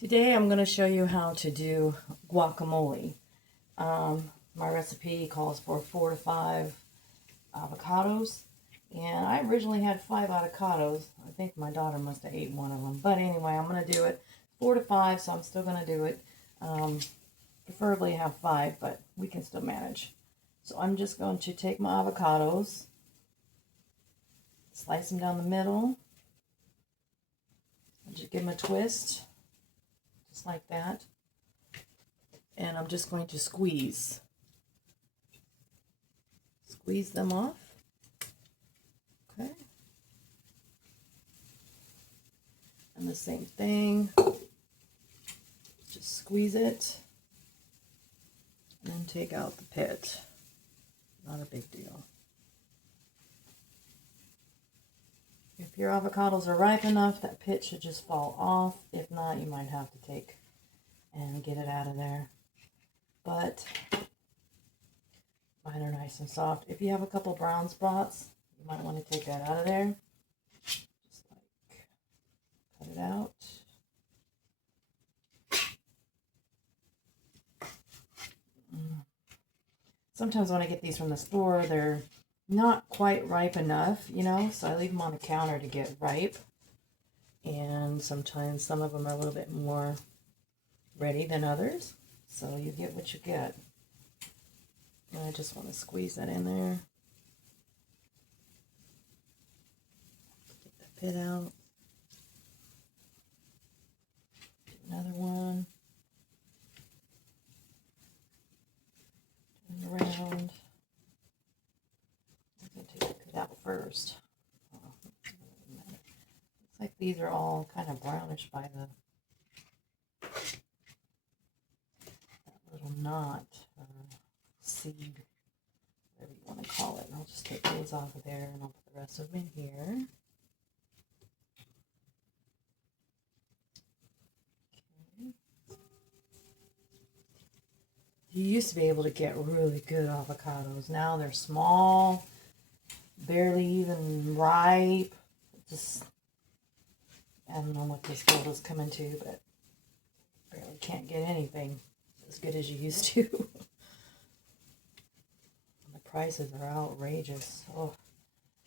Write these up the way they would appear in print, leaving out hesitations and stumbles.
Today I'm going to show you how to do guacamole. My recipe calls for 4 to 5 avocados, and I originally had 5 avocados. I think my daughter must have ate one of them, but anyway, I'm going to do it 4 to 5, so I'm still going to do it. Preferably have 5, but we can still manage. So I'm just going to take my avocados, slice them down the middle, and just give them a twist. Just like that. And I'm just going to squeeze them off. Okay. And the same thing. Just squeeze it. And then take out the pit. Not a big deal. If your avocados are ripe enough, that pit should just fall off. If not, you might have to take and get it out of there. But mine are nice and soft. If you have a couple brown spots, you might want to take that out of there. Just like cut it out. Sometimes when I get these from the store, they're not quite ripe enough, you know, so I leave them on the counter to get ripe. And sometimes some of them are a little bit more ready than others, so you get what you get. And I just want to squeeze that in there. Get the pit out. Do another one. Turn around. I'm going to take the pit out first. Oh, looks like these are all kind of brownish by that little knot or seed, whatever you want to call it. And I'll just take those off of there and I'll put the rest of them in here. Okay. You used to be able to get really good avocados. Now they're small, barely even ripe. Just, I don't know what this world is coming to, but barely can't get anything as good as you used to. The prices are outrageous. Oh,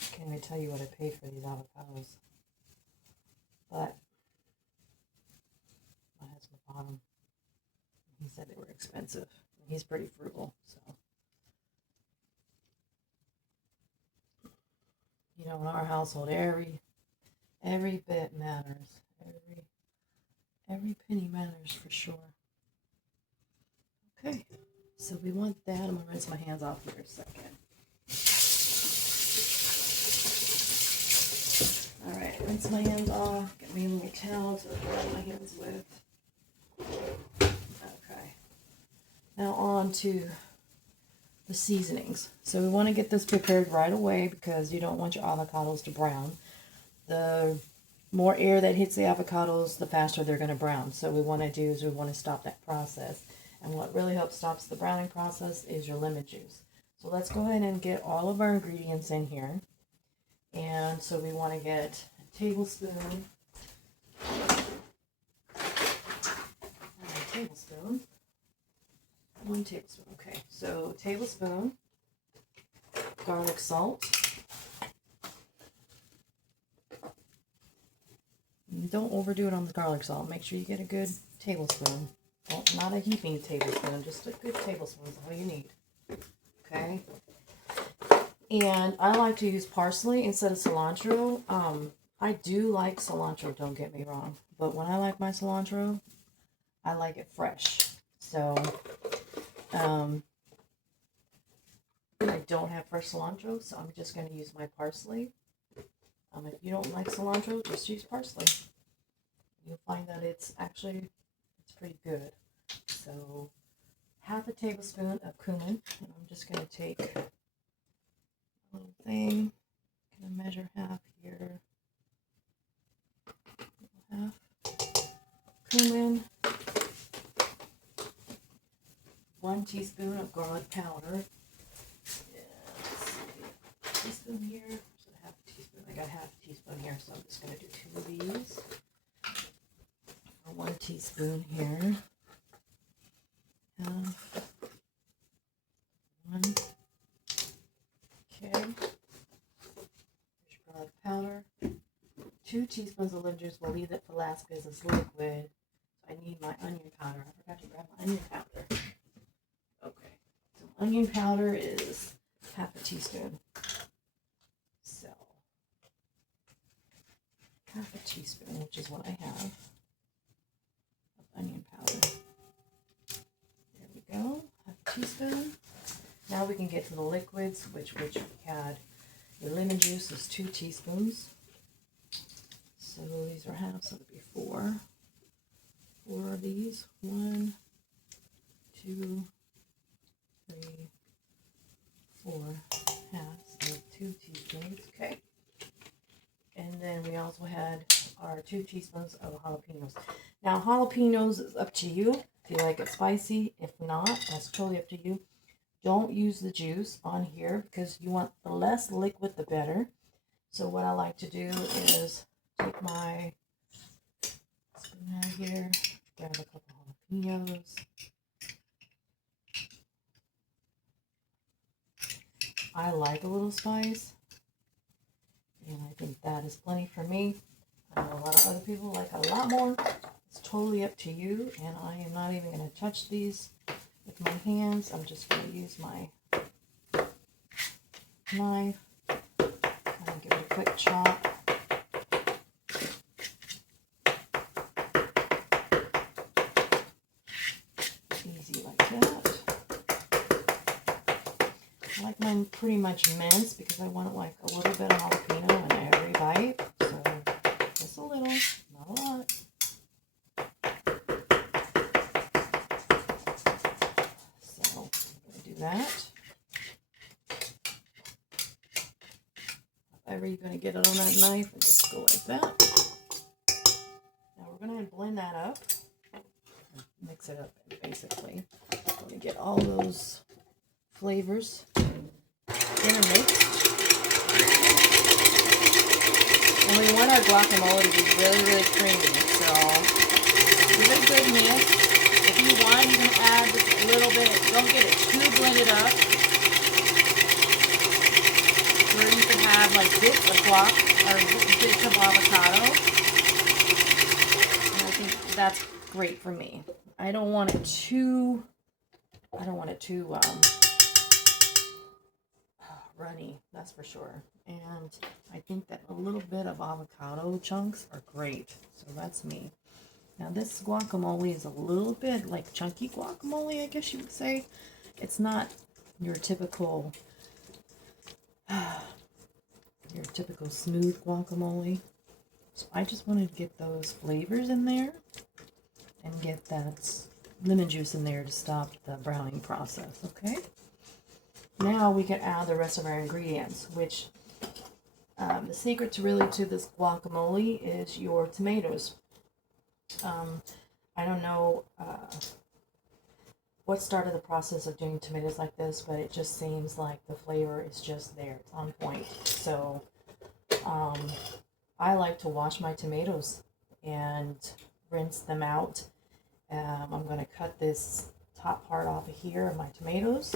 I can't even tell you what I paid for these avocados. But my husband bought them. He said they were expensive. He's pretty frugal, so. You know, in our household, every bit matters. Every penny matters for sure. Okay, so we want that. I'm gonna rinse my hands off here a second. All right, rinse my hands off. Get me a little towel to wipe my hands with. Okay. Now on to the seasonings. So we want to get this prepared right away because you don't want your avocados to brown. The more air that hits the avocados, the faster they're going to brown. So what we want to do is we want to stop that process. And what really helps stops the browning process is your lemon juice. So let's go ahead and get all of our ingredients in here. And so we want to get a tablespoon. One tablespoon. Okay, so tablespoon garlic salt. Don't overdo it on the garlic salt. Make sure you get a good tablespoon. Well, not a heaping tablespoon, just a good tablespoon is all you need. Okay. And I like to use parsley instead of cilantro. I do like cilantro, don't get me wrong. But when I like my cilantro, I like it fresh. So, I don't have fresh cilantro, so I'm just going to use my parsley. If you don't like cilantro, just use parsley. You'll find that it's pretty good. So, half a tablespoon of cumin. And I'm just going to take a little thing. I'm going to measure half here. Half cumin. 1 teaspoon of garlic powder. Teaspoon here. So half a teaspoon. I got half a teaspoon here, so I'm just going to do 2 of these. For 1 1 teaspoon here. Half. 1. Okay. Fish garlic powder. 2 teaspoons of lemon juice. We'll leave it for last because it's liquid. I need my onion powder. I forgot to grab my onion powder. Okay. So onion powder is half a teaspoon. So half a teaspoon, which is what I have of onion powder. There we go. Half a teaspoon. Now we can get to the liquids, which we had. Your lemon juice is 2 teaspoons. So these are half, so it'll be 4. 4 of these. 1, 2, 3, 4 halves. So 2 teaspoons. Okay. And then we also had our 2 teaspoons of jalapenos. Now jalapenos is up to you if you like it spicy. If not, that's totally up to you. Don't use the juice on here because you want the less liquid the better. So what I like to do is take my spoon out here, grab a couple jalapenos. I like a little spice, and I think that is plenty for me. I know a lot of other people like a lot more. It's totally up to you, and I am not even going to touch these with my hands. I'm just going to use my knife and give it a quick chop. Easy like that. I like mine pretty much minced because I want like a little bit of jalapeno in every bite. So just a little, not a lot. So I'm going to do that. However you're going to get it on that knife, and just go like that. Now we're going to blend that up. Mix it up basically. Let me get all those flavors intermixed. And we want our guacamole to be really, really creamy. So give it a good mix. If you want, you can add just a little bit. Don't get it too blended up. Where you can have like bits of guac or bits of avocado. And I think that's great for me. I don't want it too runny, that's for sure. And I think that a little bit of avocado chunks are great. So that's me. Now this guacamole is a little bit like chunky guacamole, I guess you would say. It's not your typical smooth guacamole. So I just wanted to get those flavors in there and get that lemon juice in there to stop the browning process, okay? Now we can add the rest of our ingredients, which the secret to this guacamole is your tomatoes. I don't know what started the process of doing tomatoes like this, but it just seems like the flavor is just there. It's on point. So I like to wash my tomatoes and rinse them out. I'm going to cut this top part off of here of my tomatoes,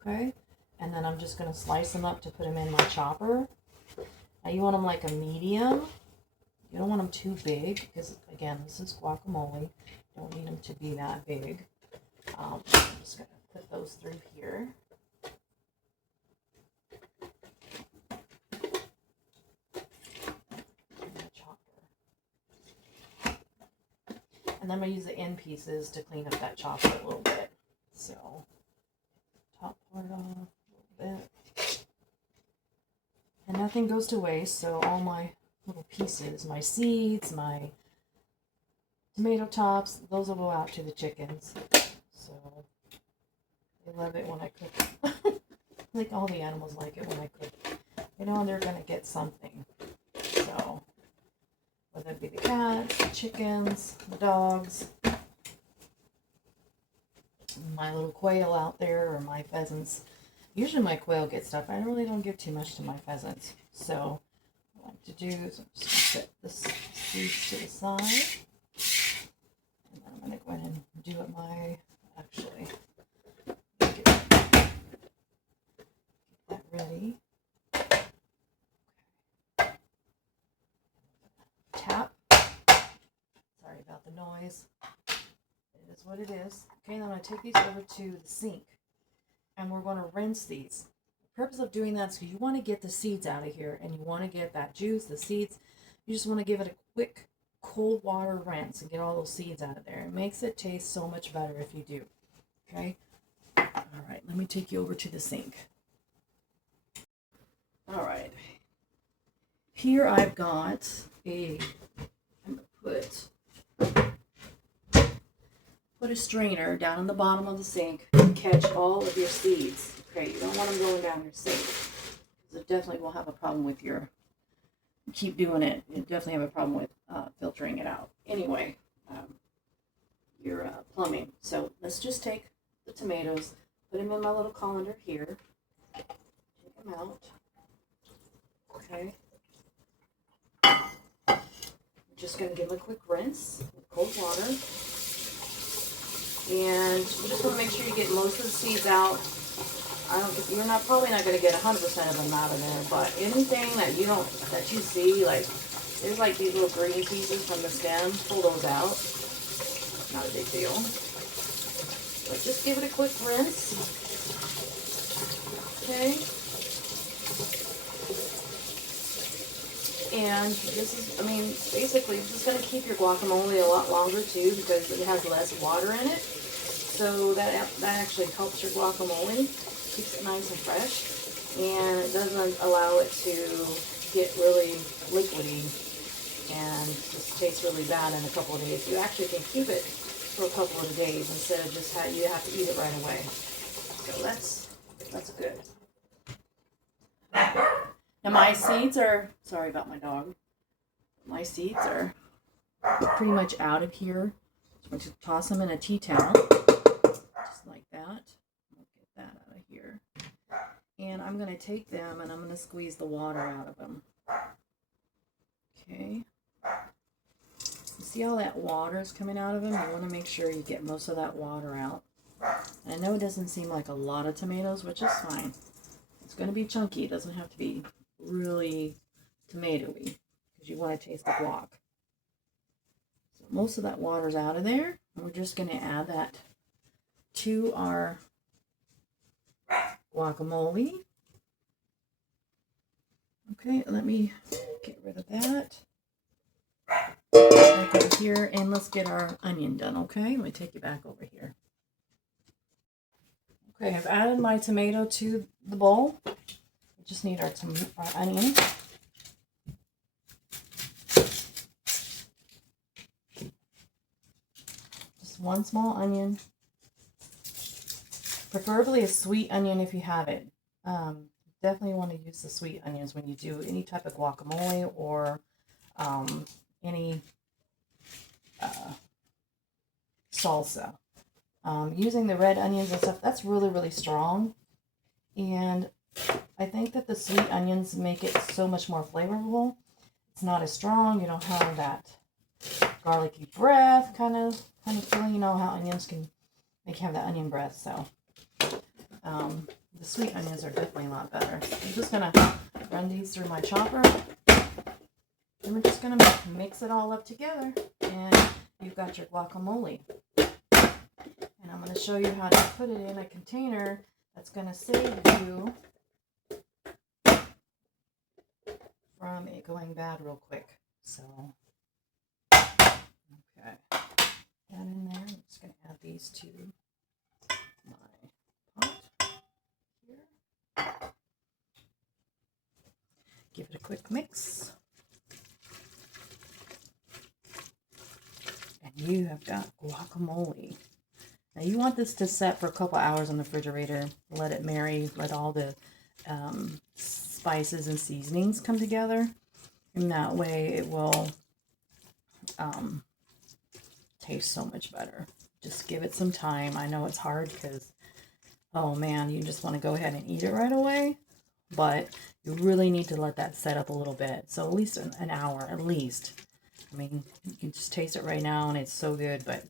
okay? And then I'm just going to slice them up to put them in my chopper. Now you want them like a medium. You don't want them too big because, again, this is guacamole. You don't need them to be that big. I'm just going to put those through here. And then I'm going to use the end pieces to clean up that chopper a little bit. So, top part off a little bit. And nothing goes to waste, so all my little pieces, my seeds, my tomato tops, those will go out to the chickens. So, they love it when I cook. I think all the animals like it when I cook. You know, they're going to get something. So, whether it be the cats, the chickens, the dogs, my little quail out there, or my pheasants. Usually my quail get stuff. I really don't give too much to my pheasants. So what I like to do is I'm just going to set this seeds to the side. Sorry about the noise. It is what it is. Okay, now I'm going to take these over to the sink. And we're going to rinse these. The purpose of doing that is because you want to get the seeds out of here. And you want to get that juice, the seeds. You just want to give it a quick cold water rinse and get all those seeds out of there. It makes it taste so much better if you do. Okay? Alright, let me take you over to the sink. Alright. Here I've got I'm going to put a strainer down in the bottom of the sink to catch all of your seeds. Okay, you don't want them going down your sink, because it definitely will have a problem with your, keep doing it, you definitely have a problem with filtering it out. Anyway, your plumbing. So let's just take the tomatoes, put them in my little colander here, take them out. Okay. I'm just going to give them a quick rinse with cold water. And you just want to make sure you get most of the seeds out. You're probably not going to get 100% of them out of there, but anything that you see, like there's like these little green pieces from the stem, pull those out. Not a big deal. But just give it a quick rinse. Okay. And this is, basically just going to keep your guacamole a lot longer too, because it has less water in it. So that actually helps your guacamole, keeps it nice and fresh, and it doesn't allow it to get really liquidy and just taste really bad in a couple of days. You actually can keep it for a couple of days instead of just you have to eat it right away. So that's good. Now my seeds are, sorry about my dog, my seeds are pretty much out of here. So I'm going to toss them in a tea towel, just like that. I'll get that out of here. And I'm going to take them and I'm going to squeeze the water out of them. Okay. You see all that water is coming out of them? You want to make sure you get most of that water out. And I know it doesn't seem like a lot of tomatoes, which is fine. It's going to be chunky. It doesn't have to be really tomatoey, because you want to taste the guac. So most of that water's out of there, and we're just going to add that to our guacamole. Okay, let me get rid of that. Back over here, and let's get our onion done. Okay, let me take you back over here. Okay, I've added my tomato to the bowl. We just need our onion. Just one small onion. Preferably a sweet onion if you have it. Definitely want to use the sweet onions when you do any type of guacamole or any salsa. Using the red onions and stuff, that's really, really strong. And I think that the sweet onions make it so much more flavorful. It's not as strong. You don't have that garlicky breath kind of feeling. You know how onions can make you have that onion breath. So the sweet onions are definitely a lot better. I'm just going to run these through my chopper. And we're just going to mix it all up together. And you've got your guacamole. And I'm going to show you how to put it in a container that's going to save you from it going bad real quick. So, okay. That in there. I'm just going to add these to my pot here. Give it a quick mix. And you have got guacamole. Now you want this to set for a couple hours in the refrigerator. Let it marry, let all the spices and seasonings come together. And that way it will taste so much better. Just give it some time. I know it's hard because, oh man, you just want to go ahead and eat it right away. But you really need to let that set up a little bit. So at least an hour, at least. I mean, you can just taste it right now and it's so good. But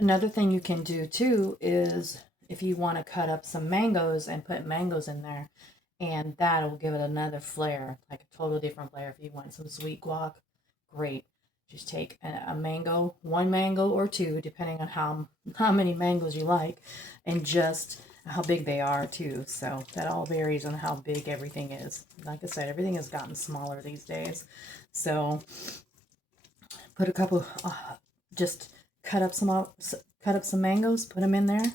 another thing you can do too is if you want to cut up some mangoes and put mangoes in there, and that'll give it another flair, like a totally different flair. If you want some sweet guac, great. Just take a mango, one mango or two, depending on how many mangoes you like, and just how big they are too. So that all varies on how big everything is. Like I said, everything has gotten smaller these days. So put a couple, just cut up some mangoes, put them in there,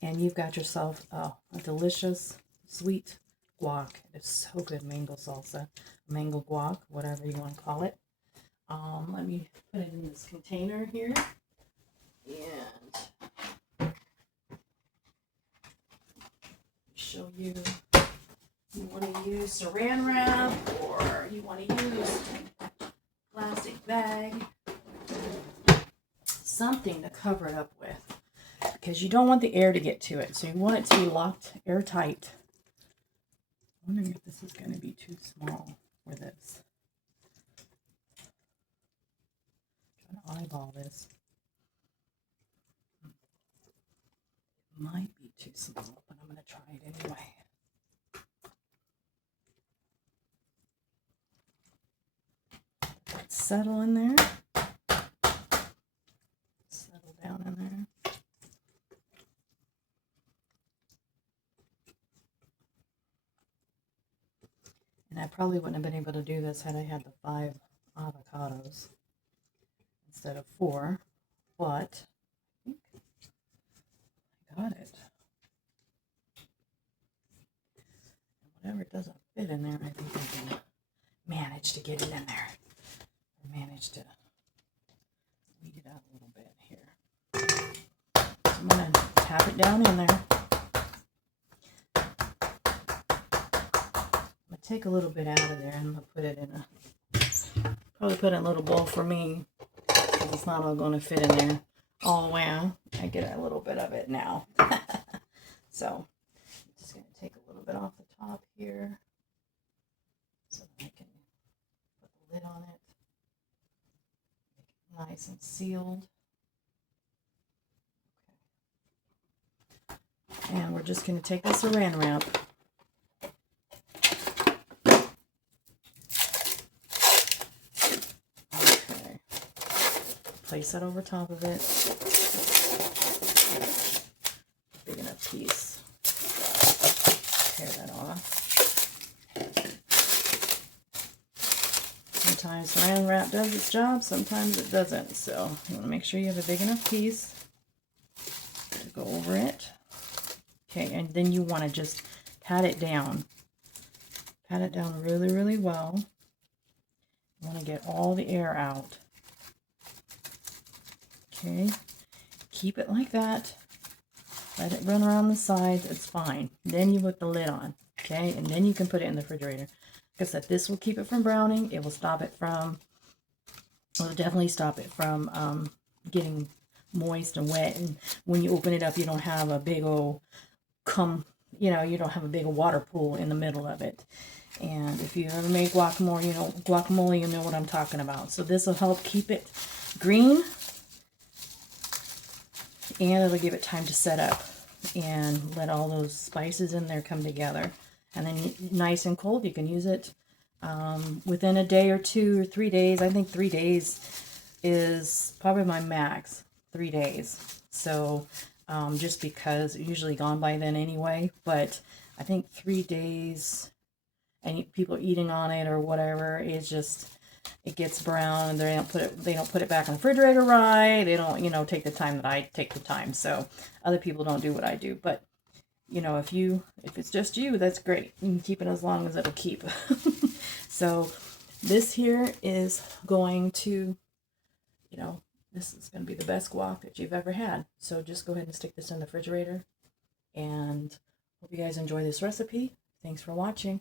and you've got yourself a delicious sweet guac. It's so good, mango salsa, mango guac, whatever you want to call it. Let me put it in this container here, and show you. You want to use saran wrap, or you want to use plastic bag, something to cover it up with, because you don't want the air to get to it. So you want it to be locked airtight. I'm wondering if this is going to be too small for this. I'm trying to eyeball this. It might be too small, but I'm going to try it anyway. Settle in there. Settle down in there. And I probably wouldn't have been able to do this had I had the 5 avocados instead of 4, but I think I got it. And whatever doesn't fit in there, I think I can manage to get it in there. Or manage to weed it out a little bit here. So I'm going to tap it down in there. Take a little bit out of there, and I'm going to put it in probably put it in a little bowl for me, because it's not all going to fit in there all the way out. I get a little bit of it now. So I'm just going to take a little bit off the top here, so that I can put the lid on it, make it nice and sealed. Okay. And we're just going to take the saran wrap. Place that over top of it. Big enough piece. Tear that off. Sometimes saran wrap does its job, sometimes it doesn't. So you want to make sure you have a big enough piece to go over it. Okay, and then you want to just pat it down. Pat it down really, really well. You want to get all the air out. Okay, keep it like that. Let it run around the sides. It's fine. Then you put the lid on. Okay, and then you can put it in the refrigerator. Like I said, this will keep it from browning. It will stop it from, well, it'll definitely stop it from getting moist and wet. And when you open it up, you don't have a big old you don't have a big water pool in the middle of it. And if you ever make guacamole, you know what I'm talking about. So this will help keep it green. And it'll give it time to set up and let all those spices in there come together. And then nice and cold, you can use it within a day or 2 or 3 days. I think 3 days is probably my max, 3 days. So just because it's usually gone by then anyway. But I think 3 days, and people are eating on it or whatever, it's just, it gets brown, and they don't put it back in the refrigerator right. They don't, take the time that I take the time. So other people don't do what I do. But, if it's just you, that's great. You can keep it as long as it'll keep. So this here is going to, this is going to be the best guac that you've ever had. So just go ahead and stick this in the refrigerator. And hope you guys enjoy this recipe. Thanks for watching.